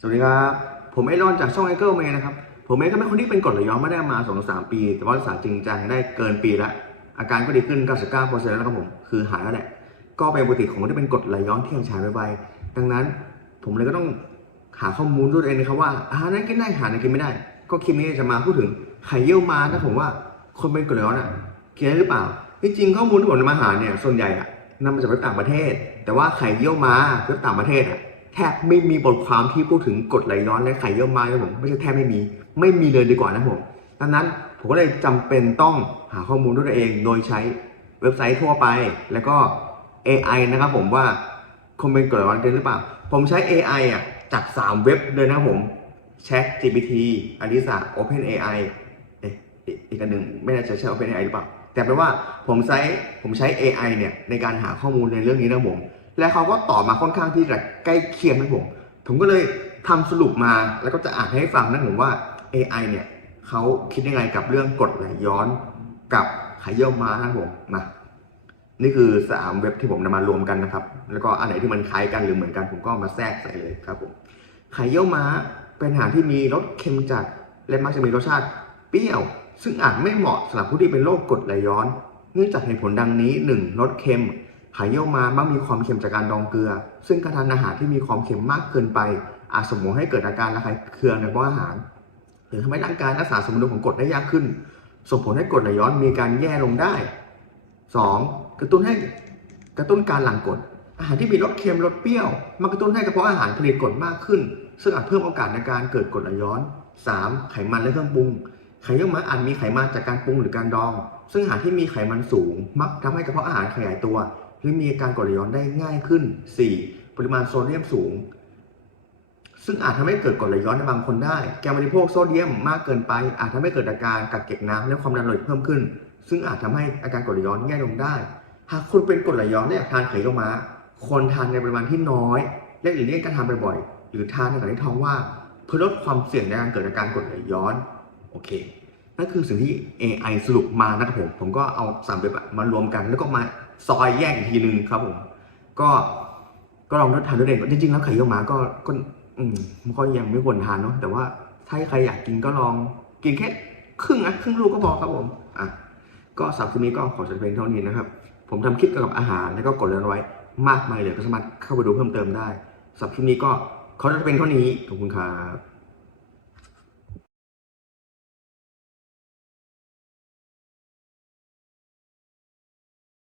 สวัสดีครับ ผมไอรอนจากช่องไอเกิลเมย์นะครับ ผมเองก็เป็นคนที่เป็นกรดไหลย้อนมาได้มา2อสปี แต่ว่ารักษาจริงจังได้เกินปีละอาการก็ดีขึ้น 99%แล้วครับผม คือหายแล้วแหละ ก็เป็นปกติของคนที่เป็นกรดไหลย้อนที่ยังใช้ไปดังนั้นผมเลยก็ต้องหาข้อมูลด้วยเองนะครับว่าอาหารนั้นกินได้อาหารนั้นกินไม่ได้ ก็คลิปนี้จะมาพูดถึงไข่เยี่ยวม้านะผมว่าคนเป็นกรดไหลย้อนอะกินได้หรือเปล่าที่จริงข้อมูลที่ผมนำมาหาเนี่ยส่วนใหญ่อะนำมาจากเว็บต่างประเทศ แต่ว่าไข่เยี่ยวม้าเว็บต่างประเทศอะ แทบไม่มีบทความที่พูดถึงกรดไหลย้อนและไข่เยี่ยวม้นะผมไม่ใช่แทบไม่มี ไม่มีเลยดีกว่านะผมดังนั้นผมก็เลยจำเป็นต้องหาข้อมูลด้วยตัวเอง โดยใช้เว็บไซต์ทั่วไป แล้วก็ AI นะครับผมว่าคนเป็นกรดไหลย้อนเป็นหรือเปล่า ผมใช้ AI อะจาก 3 เว็บเลยนะผม Chat GPT Alisa Open AI เอ๊ะอีกอันหนึ่งไม่แน่ใจใช่ Open AI หรือเปล่า แต่เป็นว่าผมใช้ผมใช้ AI เนี่ยในการหาข้อมูลในเรื่องนี้นะผม และเขาก็ตอบมาค่อนข้างที่จะใกล้เคียงนะผม ผมก็เลยทำสรุปมาแล้วก็จะอ่านให้ฟังนะผมว่า AI เนี่ยเขาคิดยังไงกับเรื่องกฎไหลย้อนกับไขเยี่ยวม้านะผมมานี่คือสามเว็บที่ผมนำมารวมกันนะครับ แล้วก็อันไหนที่มันคล้ายกันหรือเหมือนกันผมก็มาแทรกใส่เลยครับผมไข่เยี่ยวม้าเป็นอาหารที่มีรสเค็มจัด และมักจะมีรสชาติเปรี้ยว ซึ่งอาจไม่เหมาะสำหรับผู้ที่เป็นโรคกรดไหลย้อน เนื่องจากเหตุผลดังนี้ 1. รสเค็ม ไข่เยี่ยวม้ามักมีความเค็มจากการดองเกลือ ซึ่งการทานอาหารที่มีความเค็มมากเกินไป อาจส่งผลให้เกิดอาการระคายเคืองในกระเพาะอาหาร หรือทำให้ร่างกายรักษาสมดุลของกรดได้ยากขึ้น ส่งผลให้กรดไหลย้อนมีการแย่ลงได้ 2. กระตุ้นให้กระตุ้นการหลั่งกรดอาหารที่มีรสเค็มรสเปรี้ยวมากระตุ้นให้กระเพาะอาหารผลิตกรดมากขึ้น ซึ่งอาจเพิ่มโอกาสในการเกิดกรดไหลย้อน 3. ไขมันและเครื่องปรุง ไข่เยี่ยวม้าอาจมีไขมันจากการปรุงหรือการดอง ซึ่งอาหารที่มีไขมันสูง มักทำให้กระเพาะอาหารขยายตัว หรือมีอาการกรดย้อนได้ง่ายขึ้น 4. ปริมาณโซเดียมสูง ซึ่งอาจทำให้เกิดกรดย้อนในบางคนได้ การบริโภคโซเดียมมากเกินไป อาจทำให้เกิดอาการกักเก็บน้ำและความดันโลหิตเพิ่มขึ้น ซึ่งอาจทำให้อาการกรดย้อนแย่ลงได้ หากคุณเป็นกรดย้อนและอยากทานไข่เยี่ยวม้าควรทานในปริมาณที่น้อย และหลีกเลี่ยงการทานบ่อยๆหรือทานในขณะที่ท้องว่างเพื่อลดความเสี่ยงในการเกิดอาการกรดไหลย้อนโอเคนั่นคือสิ่งที่ AI สรุปมานะครับผม ผมก็เอาสามเว็บมารวมกันแล้วก็มา ซอยแยกอีกทีนึงครับผม ก็ก็ลองทานด้วยเองจริงๆแล้วไข่เยี่ยวม้าก็ก็อืมก็ยังไม่ควรทานเนาะแต่ว่าถ้าใครอยากกินก็ลองกินแค่ครึ่งนะครึ่งลูกก็พอครับผมอะก็สำหรับคลิปนี้ก็ขอจบเพียงเท่านี้นะครับ ผมทำคลิปเกี่ยวกับอาหารแล้วก็กดเรียนไว้มากมายเลยก็สามารถเข้าไปดูเพิ่มเติมได้สำหรับคลิปนี้ก็ขอจบเพียงเท่านี้ขอบคุณครับ